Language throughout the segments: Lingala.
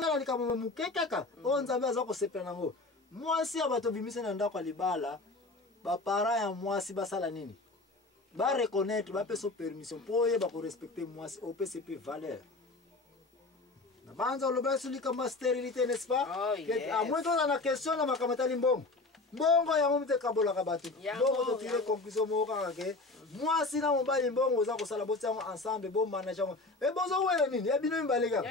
na likamo mukekaka o nzambe aza ko sepela nango mwasi abato bimise na ndako libala ba para ya mwasi basala nini ba reconnaître ba peso permission poye ba ko respecter mwasi au PCP valeur na banza lo ba sulika ma stérilité n'est-ce pas à moins dans la question na makamata limbongo mbongo ya mumte kabola kabatu mbongo to tire conclusion mo kaka mwasi na mobali mbongo za ko sala bosango ensemble bo manager e bozo wele nini ya bino imbalega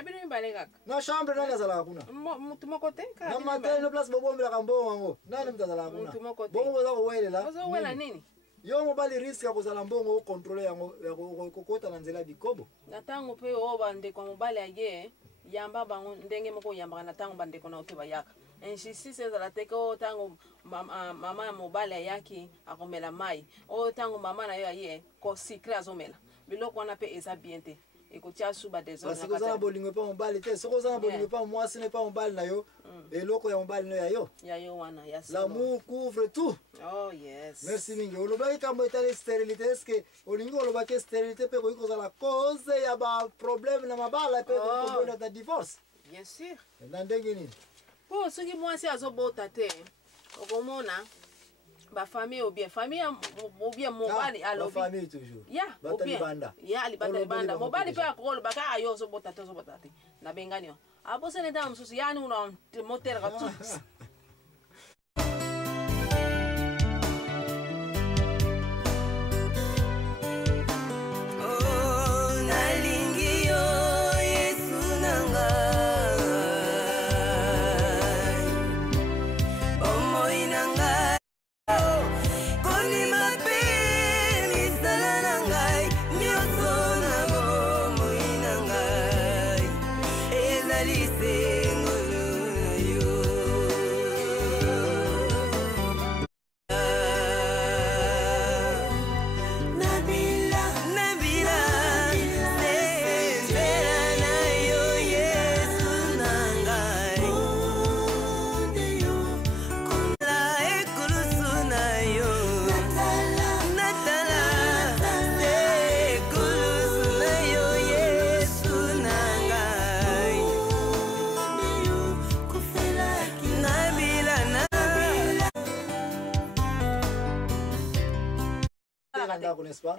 na chambre na sala hakuna mutu moko te ka na matin no place bo bombela kambongo ngo nani mtazala hakuna bongo za ko wele la bozo wela nini yo mobali risque ya kozala mbongo o contrôler yango ya kokota na nzela bikobo na tango pe o bande kwa mobali aye yamba bango ndenge moko yamba na tango bande kona ote bayaka injustice ezala te ko tango mama ya mobali yaki akomela mai o tango mama na yo aye ko secret azomela biloko wana pe eza bien te ekotia suba des parce que ça bolingo pa mobali te soko za bolingo pa mwasi ne pa mobali na yo eloko ya mobali no ya yo wana ya l'amour couvre tout. Oh yes, merci mingi olobaki kambo etali stérilité est-ce que olingi olobaki stérilité pe ko ikoza la cause ya ba problème na mabala pe ko bona ta divorce bien sûr na ndenge nini po soki mwasi azobota te okomona ba famille ou bien mobali alobi ba famille toujours ya banda ya libata banda mobali pe akolo baka ayo zobota te na bengani abose ne dam susu yani una moteur ka tous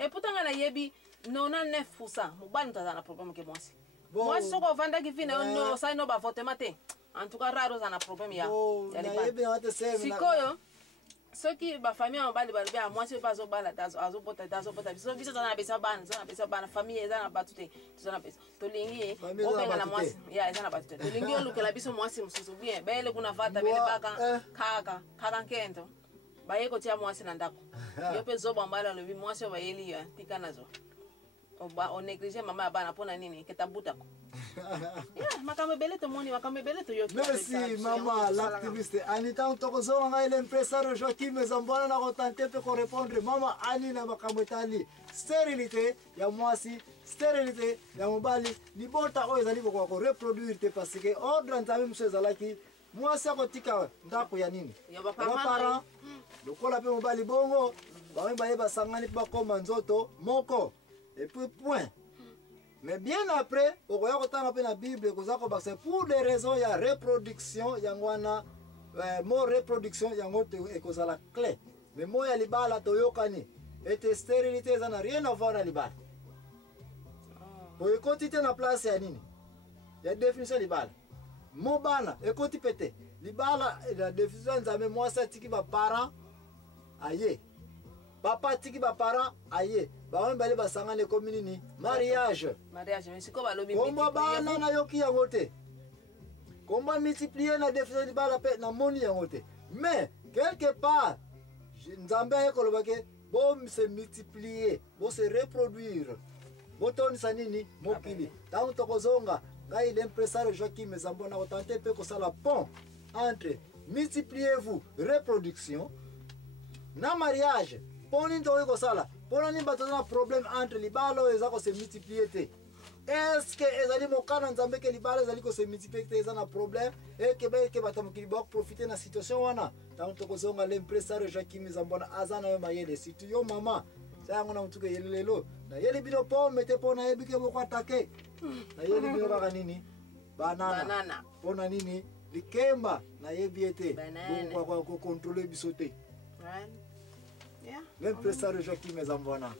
et pourtant on a yebi 99% mobali tazana problème ke mwasi mwasi soko vanda ki fine no sai no ba vote mate en tout cas raro zana problème ya sikoyo soki ba famille mobali ba bia mwasi bazo bala azobota biso biso zana besa bana famille zana batute zana besa to lingi obenga na mwasi ya zana batute to lingi olukela biso mwasi mususu bien bele kuna fata bele baka kaka kento baye ko tia mwasi na ndako yo pe zo bambala lobi mwasi ba yeli ya tika nazo oba on néglige mama abana pona nini ketabuta ko ya makambe bele to moni makambe bele to yo merci mama l'activiste Anita Ntokozo nga ile impresario Joachim Zambona na kontante pe ko répondre mama ani na makambe tali stérilité ya mwasi stérilité ya mobali ni bota o ezali ko reproduire te parce que ordre ntabe msezalaki mwasi akotika ndako ya nini ya ba parents lokola pe mobali bongo bawe basangani bakoma nzoto moko et puis point mais bien après okoya kotanga pe na Bible kozako bakse pour des raisons ya reproduction yangwana mo reproduction yango te ekozala clé mais mo ya libala toyokani et stérilité ça n'a rien à voir na libala ekoti te na place ya nini ya définition libala mo bana ekoti pete libala la définition nzambe mwasi atiki ba parents aye papa tiki ba parents aye ba mbale basangane community mariage mais siko balobi komba bana na yoki yango te komba multiplier na définition libala pe na moni yango te mais quelque part nzambe ekolobake bon se multiplier bon se reproduire botoni sanini mokili tango tokozonga ngai l'impresario Joachim Zambona otante pe ko sala pont entre multipliez-vous reproduction na mariage poni to ko sala pona ni bato na problème entre libalo ezako se multiplier te est-ce que ezali mokana nzambe ke libalo ezali ko se multiplier te ezana problème et que batamukili ba profiter na situation wana tango to kozonga l'impresario Joachim Zambona azana yo mayele situ yo mama sango na mtuke yelelo na yeli bino po mete po na yebike boko atake na yeli bino kaka nini banana. Pona nini likemba na yebiete kwa contrôler bisote. Yeah. Même prestataire Joachim Ezambwana.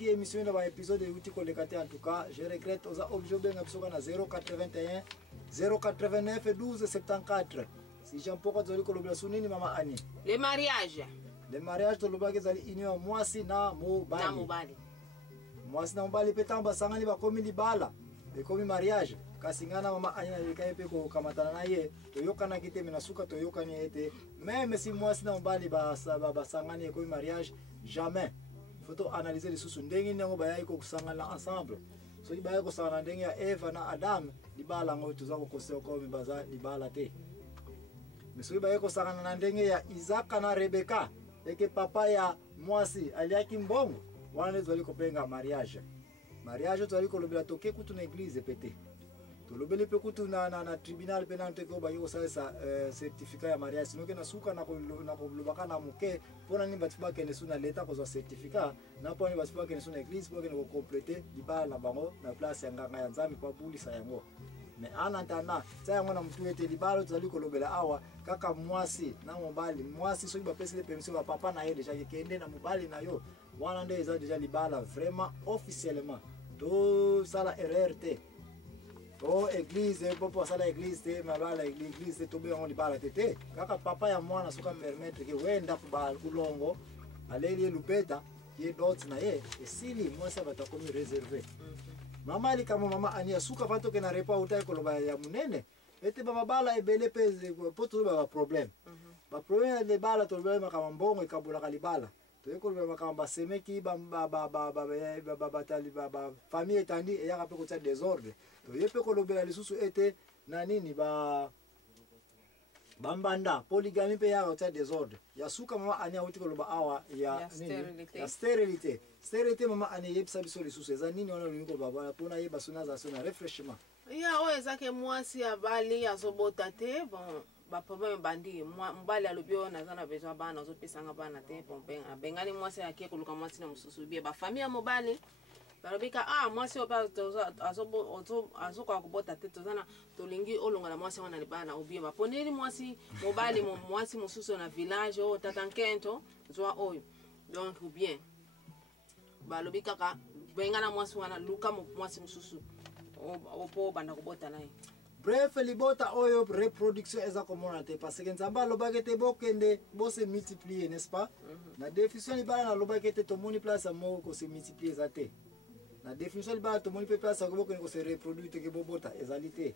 Émission dans l'épisode de Uti Kolekate en tout cas, je regrette aux objets bien absolument à 081 089 12 74. Si j'en peux pas dire que l'obligation ni maman Annie. Les mariages. Les mariages to lobaki zali union mwasi na mobali. Na mobali. Mwasi na mobali petamba sangani ba komi libala. Be komi mariage. Kasingana mama Annie na likaye pe ko kamatana na ye. Toyoka na kite minasuka toyoka ni ete. Même si mwasi na mobali ba sangani komi mariage, jamais. Faut analyser les sous ndenge nyango bayai ko kusangana ensemble. So bayai ko sangana ndenge ya Eva na Adam libala ngo tuza ko koseo ko mibaza libala te. Meso bayai ko sangana na ndenge ya Isaka na Rebeka eke papa ya mwasi aliaki mbongo wana zali ko penga mariage. Mariage zali ko lobela toke kutu na église pété. To lobele pe kutu na tribunal penante ko bayai ko sa certificat ya mariage sinoke na suka na ko lobaka na muke pona ni batiba kene suna leta ko certificat na poni batiba kene suna église pour que ko compléter libala na bango na place ya nganga ya nzambe kwa bulisa yango. Mais anantana tsaya ngona mtu ete libala tozali ko lobela awa kaka mwasi na mobali mwasi so ba pesi le permission ba papa na ye déjà kende na mobali na yo wana ndio eza déjà libala vraiment officiellement to sala RRT. Oh église popo sala église te mabala église to be on libala tete kaka papa ya mwana suka permettre ke wenda kubala kulongo aleli lupeta ye dots na ye esili mwasa batakomi réservé. Mama ali kama mama ania suka vanto ke na repa utai koloba ya munene ete baba bala ebele peze poto ba problème. Ba problème le bala to problème kama mbongo ikabula kalibala. To ekoloba kama basemeki ba batali ba famille etandi e yaka pe ko tsa désordre. To yepe kolobela lisusu ete na nini ba bambanda polygamie pe yaka tsa désordre. Ya suka mama ania uti koloba awa ya nini ya stérilité. Stérilité mama ania yepsa biso lisusu eza nini wana lingo baba pona yeba sona za sona refreshment. Ya o ezake mwasi abali azobota te bon ba problème bandi mbali alobio na zana besoin bana azopesanga bana te pompenga bengani mwasi yake kuluka mwasi na mususu bie ba famille ya mobali balobika mwasi opa azoka kubota te tozana tolingi olonga na mwasi wana libana obie ba poneli mwasi mobali mwasi mususu na village o tatankento zwa oyo donc ou bien balobika ka bengana mwasi wana luka mwasi mususu opo banda kubota naye. Bref, libota oyo reproduction eza komona te parce que nzamba lobaki te bokende bo se multiplier n'est-ce pas? Na définition libala na lobaki te tomoni place moko ko se multiplier za te. Na définition libala tomoni pe place ko bokende ko se reproduire te ke bobota ezali te.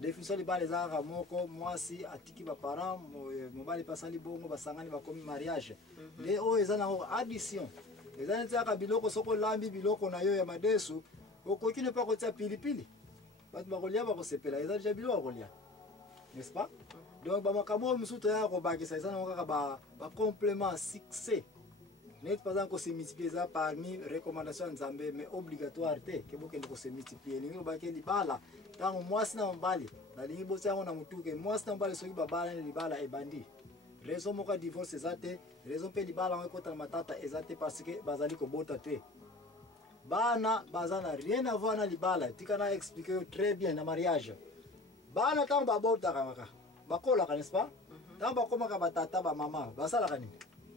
Définition libala eza moko mwasi atiki ba parents mobali pasali bongo basangani bakomi mariage. Le o eza na addition. Eza ntaka biloko soko lambi biloko na yo ya madesu okoki ne pas ko tia pilipili. Bat bakolia ba ko sepela eza déjà bilo bakolia. N'est-ce pas? Donc ba makamo misuto ya ko bakisa eza na kaka ba complément succès. Net pas encore se multiplier ça parmi recommandations nzambe mais obligatoire te ke bokende ko se multiplier ningo ba ke libala tango mwasi na mbali na lingi bosi yango na mutuke mwasi na mbali soki babala ni libala ebandi. Raison moko divorce ezate, raison pe libala ngo kota matata ezate parce que bazali ko bota te. Bana bazana rien à voir na libala tika expliquer très bien na mariage bana tant babota kamaka bakola n'est-ce pas tant bakoma ka batata ba mama basala kanini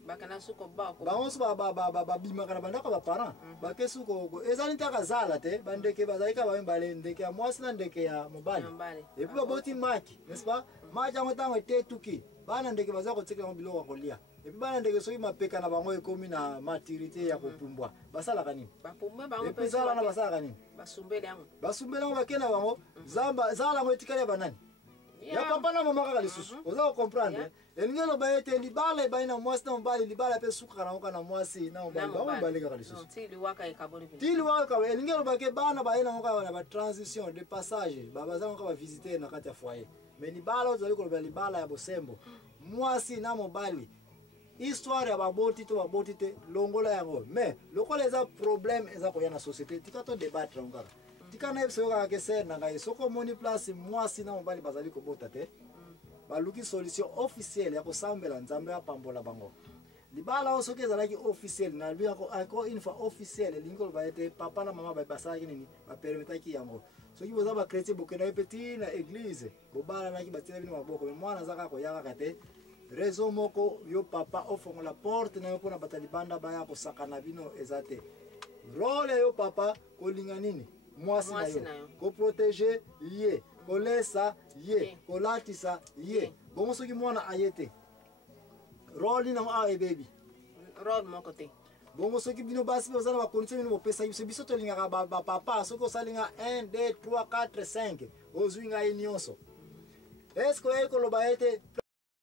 bakana suko ba ko bango ba bima kana banda ka parents bake suko ezali taka zala te bandeke bazali ka ba mbale ndeke ya mwasi na ndeke ya mobali et puis baboti maki n'est-ce pas maja ngotango te tuki bana ndeke bazako tseka biloko kolia. Et puis bana ndeke soki mapeka na bango ekomi na maturité ya kopumbwa basala kanini bapumba bango pe sala na basala kanini basumbele yango bakena bango zamba zala ngo etikale banani ya papa na mama kaka lisusu oza ko comprendre elingelo ba ete libala baina mwasi na mobali libala pe suka na na mwasi na mobali bango mobali kaka lisusu tili waka ekaboni tili waka elingelo ba ke bana baina ngo na ba transition de passage ba bazango ka ba visiter na kati ya foyer mais libala ozali ko libala ya bosembo mwasi na mobali histoire ya baboti to baboti te longola yango mais lokola eza problème eza koya na société tika to débattre ngaka tika na yebiso kaka ke ser na ngai soko moni place mwasi na mobali bazali kobota te baluki solution officielle ya kosambela nzambe apambola bango libala soki ezalaki officielle na lui encore une fois officielle lingo ba ete papa na mama ba basalaki nini ba permetaki yango soki boza ba chrétien bokenda petit na église bobala naki batina bino maboko mais mwana zaka ko yaka te raison moko yo papa ofongola porte na yo pona batalibanda baya kosakana bino ezate role yo papa kolinga nini mwasi na yo ko protéger ye kolesa ye kolatisa ye bongo soki mwana ayete role na a baby role moko te bongo soki bino basi bozala ba condition bino bopesa biso to linga ba papa soko salinga 1 2 3 4 5 ozwinga nyonso est-ce que ekoloba ete